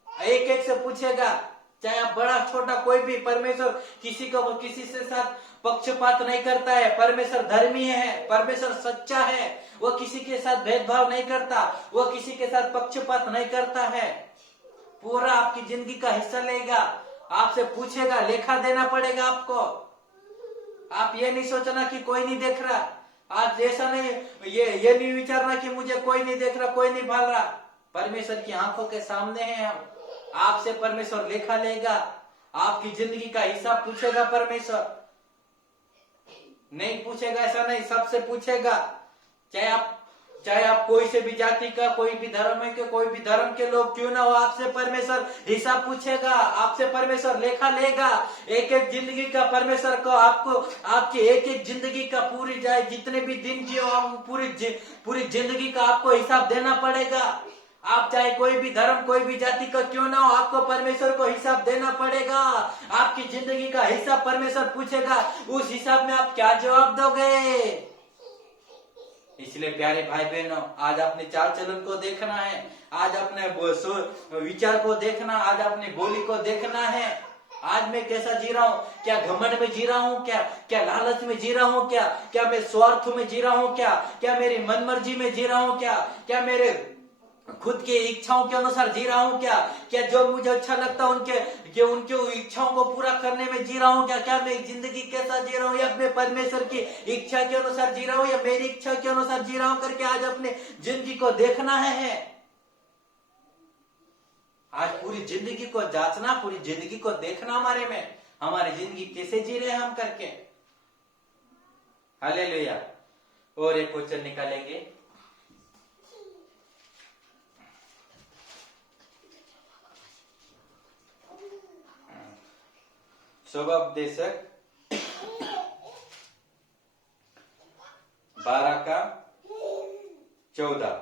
एक एक से पूछेगा, चाहे आप बड़ा छोटा कोई भी। परमेश्वर किसी से साथ पक्षपात नहीं करता है। परमेश्वर धर्मी है, परमेश्वर सच्चा है, वो किसी के साथ भेदभाव नहीं करता, वो किसी के साथ पक्षपात नहीं करता है। पूरा आपकी जिंदगी का हिस्सा लेगा, आपसे पूछेगा, लेखा देना पड़ेगा आपको। आप ये नहीं सोचना कि कोई नहीं देख रहा। आज ऐसा नहीं, ये नहीं विचारना कि मुझे कोई नहीं देख रहा, कोई नहीं भाल रहा। परमेश्वर की आंखों के सामने हैं हम। आपसे परमेश्वर लेखा लेगा, आपकी जिंदगी का हिसाब पूछेगा परमेश्वर। नहीं पूछेगा ऐसा नहीं, सबसे पूछेगा। चाहे आप कोई से भी जाति का, कोई भी धर्म के लोग क्यों ना हो, आपसे परमेश्वर हिसाब पूछेगा, आपसे परमेश्वर लेखा लेगा। एक एक जिंदगी का परमेश्वर को आपको, आपकी एक एक जिंदगी का पूरी जाए, जितने भी दिन जियो, पूरी जिंदगी का आपको हिसाब देना पड़ेगा। आप चाहे कोई भी धर्म, कोई भी जाति का क्यों ना हो, आपको परमेश्वर को हिसाब देना पड़ेगा। आपकी जिंदगी का हिसाब परमेश्वर पूछेगा। उस हिसाब में आप क्या जवाब दोगे? इसलिए प्यारे भाई बहनों, आज अपने चाल चलन को देखना है, आज अपने विचार को देखना, आज अपनी बोली को देखना है। आज मैं कैसा जी रहा हूँ? क्या घमंड में जी रहा हूँ? क्या लालच में जी रहा हूँ? क्या मैं स्वार्थ में जी रहा हूँ? क्या मेरी मनमर्जी में जी रहा हूँ? क्या मेरे खुद की इच्छाओं के अनुसार जी रहा हूँ? क्या जो मुझे अच्छा लगता है उनके इच्छाओं को पूरा करने में जी रहा हूँ? क्या मैं जिंदगी कैसा जी रहा हूँ? या मैं परमेश्वर की इच्छा के अनुसार जी रहा हूँ या मेरी इच्छा के अनुसार जी रहा हूँ करके आज अपने जिंदगी को देखना है। आज पूरी जिंदगी को जांचना, पूरी जिंदगी को देखना हमारे में, हमारी जिंदगी कैसे जी रहे हैं हम करके। हालेलुया। और एक क्वेश्चन निकालेंगे। स्वभावोपदेशक 12:14।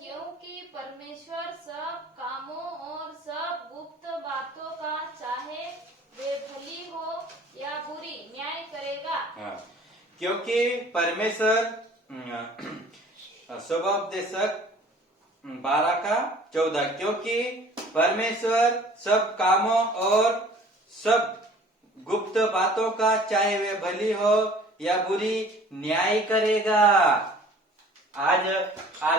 क्योंकि परमेश्वर सब कामों और सब गुप्त बातों का, चाहे वे भली हो या बुरी, न्याय करेगा। क्योंकि परमेश्वर, स्वभावोपदेशक 12:14, क्योंकि परमेश्वर सब कामों और सब गुप्त बातों का, चाहे वे भली हो या बुरी, न्याय करेगा। आज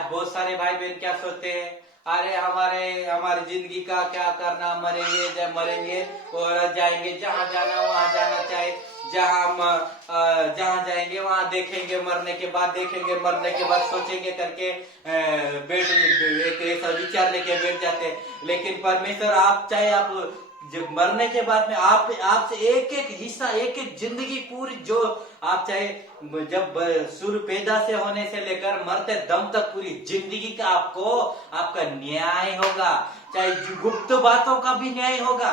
बहुत सारे भाई बहन क्या सोचते हैं, अरे हमारी जिंदगी का क्या करना, मरेंगे और जाएंगे, जहाँ जाना वहां जाना, चाहे जहाँ हम जहाँ जाएंगे वहां देखेंगे, मरने के बाद देखेंगे, मरने के बाद सोचेंगे करके बैठ एक ऐसा विचार लेके बैठ जाते हैं। लेकिन परमेश्वर आप चाहे आप जब मरने के बाद में आप आपसे एक एक हिस्सा, एक एक जिंदगी पूरी जो आप चाहे जब शुरू पैदा से होने से लेकर मरते दम तक पूरी जिंदगी का आपको आपका न्याय होगा। चाहे गुप्त बातों का भी न्याय होगा।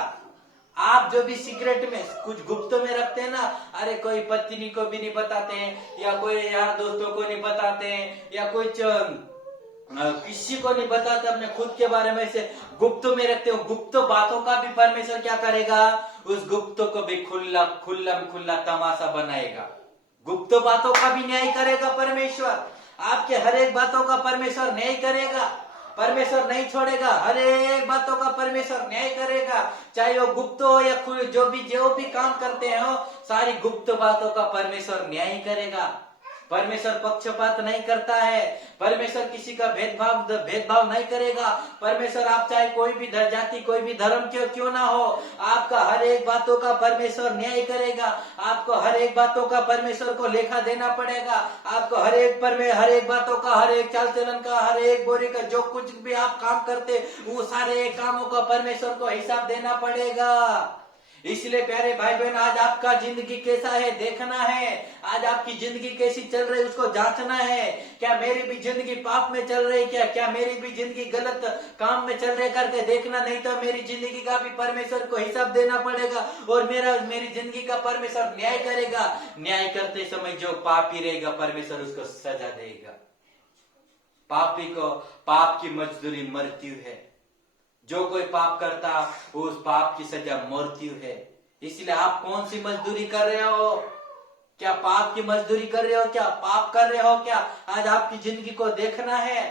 आप जो भी सीक्रेट में कुछ गुप्त में रखते हैं ना, अरे कोई पत्नी को भी नहीं बताते हैं, या कोई यार दोस्तों को नहीं बताते हैं, या कुछ किसी को नहीं बताते, अपने खुद के बारे में से गुप्त में रखते हो। गुप्त बातों का भी परमेश्वर क्या करेगा, उस गुप्त को भी खुल्ला तमाशा बनाएगा। गुप्त बातों का भी न्याय करेगा परमेश्वर। आपके हर एक बातों का परमेश्वर न्याय करेगा। परमेश्वर नहीं छोड़ेगा, हर एक बातों का परमेश्वर न्याय करेगा। चाहे वो गुप्त हो या जो भी काम करते हो, सारी गुप्त बातों का परमेश्वर न्याय करेगा। परमेश्वर पक्षपात नहीं करता है। परमेश्वर किसी का भेदभाव नहीं करेगा। परमेश्वर आप चाहे कोई भी जाति, कोई भी धर्म क्यों ना हो, आपका हर एक बातों का परमेश्वर न्याय करेगा। आपको हर एक बातों का परमेश्वर को लेखा देना पड़ेगा। आपको हर एक बातों का, हर एक चाल चलन का, हर एक बोरी का, जो कुछ भी आप काम करते वो सारे कामों का परमेश्वर को हिसाब देना पड़ेगा। इसलिए प्यारे भाई बहन, आज आपका जिंदगी कैसा है देखना है। आज आपकी जिंदगी कैसी चल रही है उसको जांचना है। क्या मेरी भी जिंदगी पाप में चल रही है, क्या मेरी भी जिंदगी गलत काम में चल रही करके देखना। नहीं तो मेरी जिंदगी का भी परमेश्वर को हिसाब देना पड़ेगा और मेरी जिंदगी का परमेश्वर न्याय करेगा। न्याय करते समय जो पापी रहेगा परमेश्वर उसको सजा देगा। पापी को पाप की मजदूरी मृत्यु है। जो कोई पाप करता उस पाप की सजा मृत्यु है। इसलिए आप कौन सी मजदूरी कर रहे हो? क्या पाप की मजदूरी कर रहे हो? क्या पाप कर रहे हो? क्या आज आपकी जिंदगी को देखना है।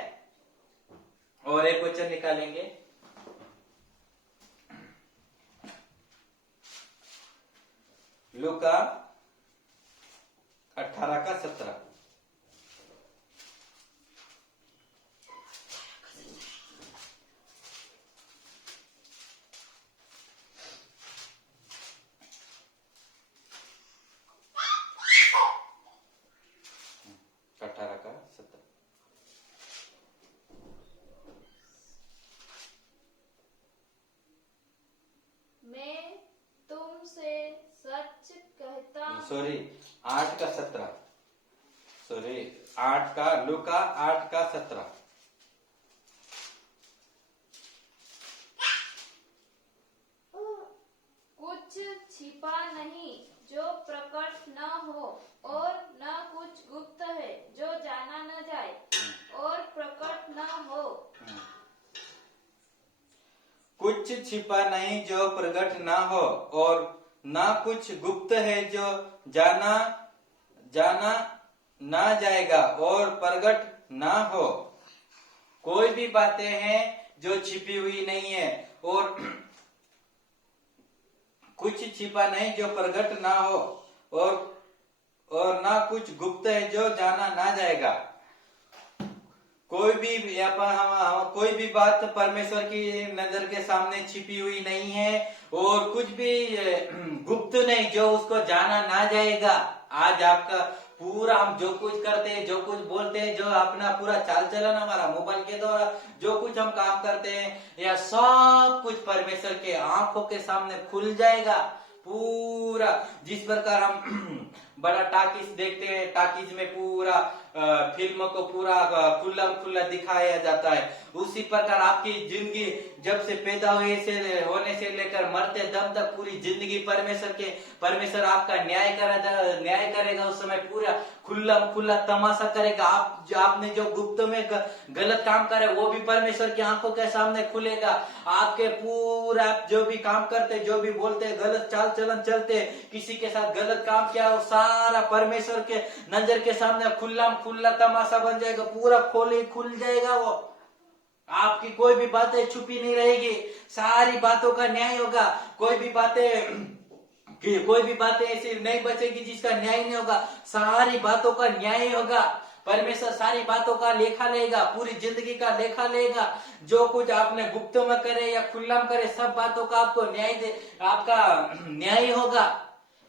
और एक वचन निकालेंगे, लूका 18:17। मैं तुमसे सच कहता हूँ। सॉरी 8:17। सॉरी 8 का, लूका 8:17। कुछ छिपा नहीं जो प्रकट न हो, और न कुछ गुप्त है जो जाना न जाए और प्रकट न हो। कुछ छिपा नहीं जो प्रकट ना हो, और ना कुछ गुप्त है जो जाना ना जाएगा और प्रकट ना हो। कोई भी बातें हैं जो छिपी हुई नहीं है, और कुछ छिपा नहीं जो प्रकट ना हो, और ना कुछ गुप्त है जो जाना ना जाएगा। कोई भी बात परमेश्वर की नजर के सामने छिपी हुई नहीं है, और कुछ भी गुप्त नहीं जो उसको जाना ना जाएगा। आज आपका पूरा, हम जो कुछ करते हैं, जो कुछ बोलते हैं, जो अपना पूरा चाल चलन हमारा मोबाइल के द्वारा जो कुछ हम काम करते हैं, यह सब कुछ परमेश्वर के आंखों के सामने खुल जाएगा। पूरा जिस प्रकार हम बड़ा टाकिज देखते हैं, टाकिज में पूरा फिल्म को पूरा खुला दिखाया जाता है, उसी प्रकार आपकी जिंदगी जब से पैदा होने से लेकर मरते दम तक पूरी जिंदगी परमेश्वर आपका न्याय करेगा। उस समय पूरा खुला तमाशा करेगा। आपने जो गुप्त में गलत काम करे वो भी परमेश्वर की आंखों के सामने खुलेगा। आपके पूरा जो भी काम करते, जो भी बोलते, गलत चाल चलन चलते, किसी के साथ गलत काम किया, वो सारा परमेश्वर के नजर के सामने खुला तमाशा बन जाएगा। पूरा खुल जाएगा। वो आपकी कोई भी बातें छुपी नहीं रहेगी। सारी बातों का न्याय होगा। कोई भी बातें ऐसी नहीं बचेगी जिसका न्याय नहीं होगा। सारी बातों का न्याय होगा। परमेश्वर सारी बातों का लेखा लेगा, पूरी जिंदगी का लेखा लेगा। जो कुछ आपने गुप्त में करे या खुला में करे, सब बातों का आपको आपका न्याय होगा।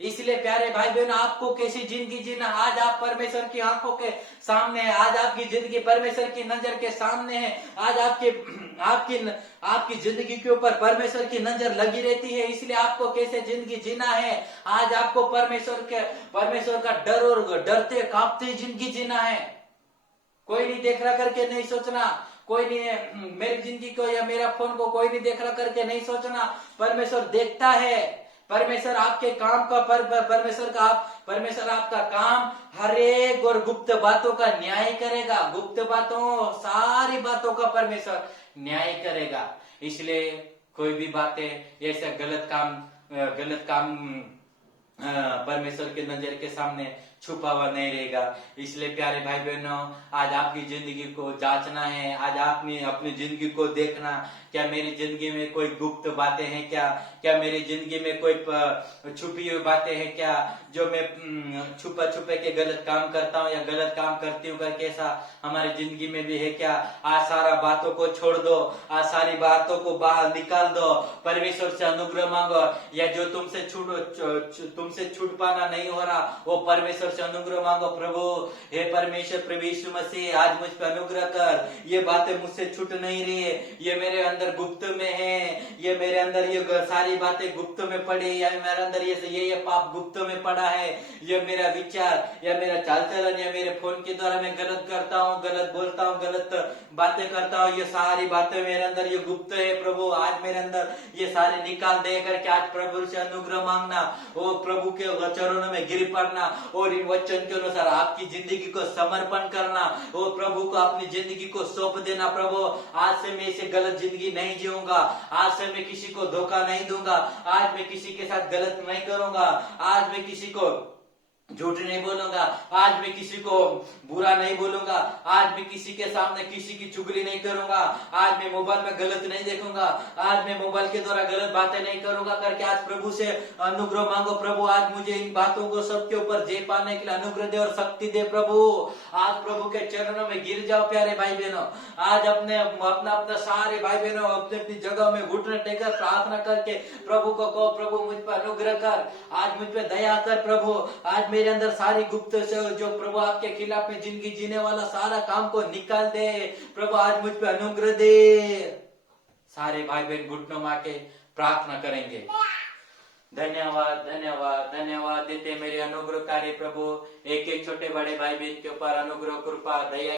इसलिए प्यारे भाई बहनों, आपको कैसी जिंदगी जीना, आज आप परमेश्वर की आंखों के सामने है, आज आपकी जिंदगी परमेश्वर की नजर के सामने है, आज आपकी जिंदगी के ऊपर परमेश्वर की नजर लगी रहती है। इसलिए आपको कैसे जिंदगी जीना है, आज आपको परमेश्वर का डर और डरते कांपते जिंदगी जीना है। कोई नहीं देख रहा करके नहीं सोचना, कोई नहीं मेरी जिंदगी को या मेरा फोन को कोई नहीं देख रहा करके नहीं सोचना। परमेश्वर देखता है, परमेश्वर आपके काम का परमेश्वर आपका काम हर एक और गुप्त बातों का न्याय करेगा। गुप्त बातों, सारी बातों का परमेश्वर न्याय करेगा। इसलिए कोई भी बातें ऐसा गलत काम परमेश्वर के नजर के सामने छुपा हुआ नहीं रहेगा। इसलिए प्यारे भाई बहनों, आज आपकी जिंदगी को जांचना है, आज आपने अपनी जिंदगी को देखना, क्या मेरी जिंदगी में कोई गुप्त बातें हैं क्या मेरी जिंदगी में कोई छुपी हुई बातें हैं क्या, जो मैं छुपे के गलत काम करता हूँ या गलत काम करती हूँ करके ऐसा हमारी जिंदगी में भी है क्या। आज सारा बातों को छोड़ दो, आज सारी बातों को बाहर निकाल दो, परमेश्वर से अनुग्रह मांगो। या जो तुमसे छूट पाना नहीं हो रहा, वो परमेश्वर से अनुग्रह मांगो। प्रभु, हे परमेश्वर, प्रभु यीशु मसीह, आज मुझ पर अनुग्रह कर, ये बातें मुझसे छूट नहीं रही है, ये मेरे अंदर गुप्त में है, ये मेरे अंदर ये सारी बातें गुप्त में पड़ी, या मेरे अंदर ये पाप गुप्त में पड़ा है, ये मेरा विचार या मेरा चाल चलन या मेरे फोन के द्वारा मैं गलत करता हूँ, गलत बोलता हूँ, गलत बातें करता हूँ, ये सारी बातें मेरे अंदर ये गुप्त है। प्रभु, आज मेरे अंदर ये सारे निकाल दे करके आज प्रभु से अनुग्रह मांगना, वो प्रभु के चरणों में गिर पड़ना और इन वचन के अनुसार आपकी जिंदगी को समर्पण करना, वो प्रभु को अपनी जिंदगी को सौंप देना। प्रभु, आज से मैं इसे गलत जिंदगी नहीं जीऊंगा, आज से मैं किसी को धोखा नहीं दूंगा, आज मैं किसी के साथ गलत नहीं करूंगा, आज मैं किसी को झूठ नहीं बोलूंगा, आज मैं किसी को बुरा नहीं बोलूंगा, आज मैं किसी के सामने किसी की चुगली नहीं करूंगा, आज मैं मोबाइल में गलत नहीं देखूंगा, आज मैं मोबाइल के द्वारा गलत बातें नहीं करूंगा करके आज प्रभु से अनुग्रह मांगो। प्रभु, आज मुझे इन बातों को सबके ऊपर जय पाने के लिए अनुग्रह दे और शक्ति दे। प्रभु, आज प्रभु के चरणों में गिर जाओ प्यारे भाई बहनों, आज अपना सारे भाई बहनों अपनी जगह में घुटने टेकर प्रार्थना करके प्रभु को कहो, प्रभु मुझ पर अनुग्रह कर, आज मुझ पर दया कर। प्रभु, आज मेरे अंदर सारी गुप्त जो प्रभु आपके खिलाफ में जिंदगी जीने वाला सारा काम को निकाल दे। प्रभु, आज मुझ पे अनुग्रह दे। सारे भाई बहन घुटनों में आके प्रार्थना करेंगे। धन्यवाद धन्यवाद धन्यवाद देते मेरे अनुग्रहकारी प्रभु, एक एक छोटे बड़े भाई बहन के ऊपर अनुग्रह, कृपा, दया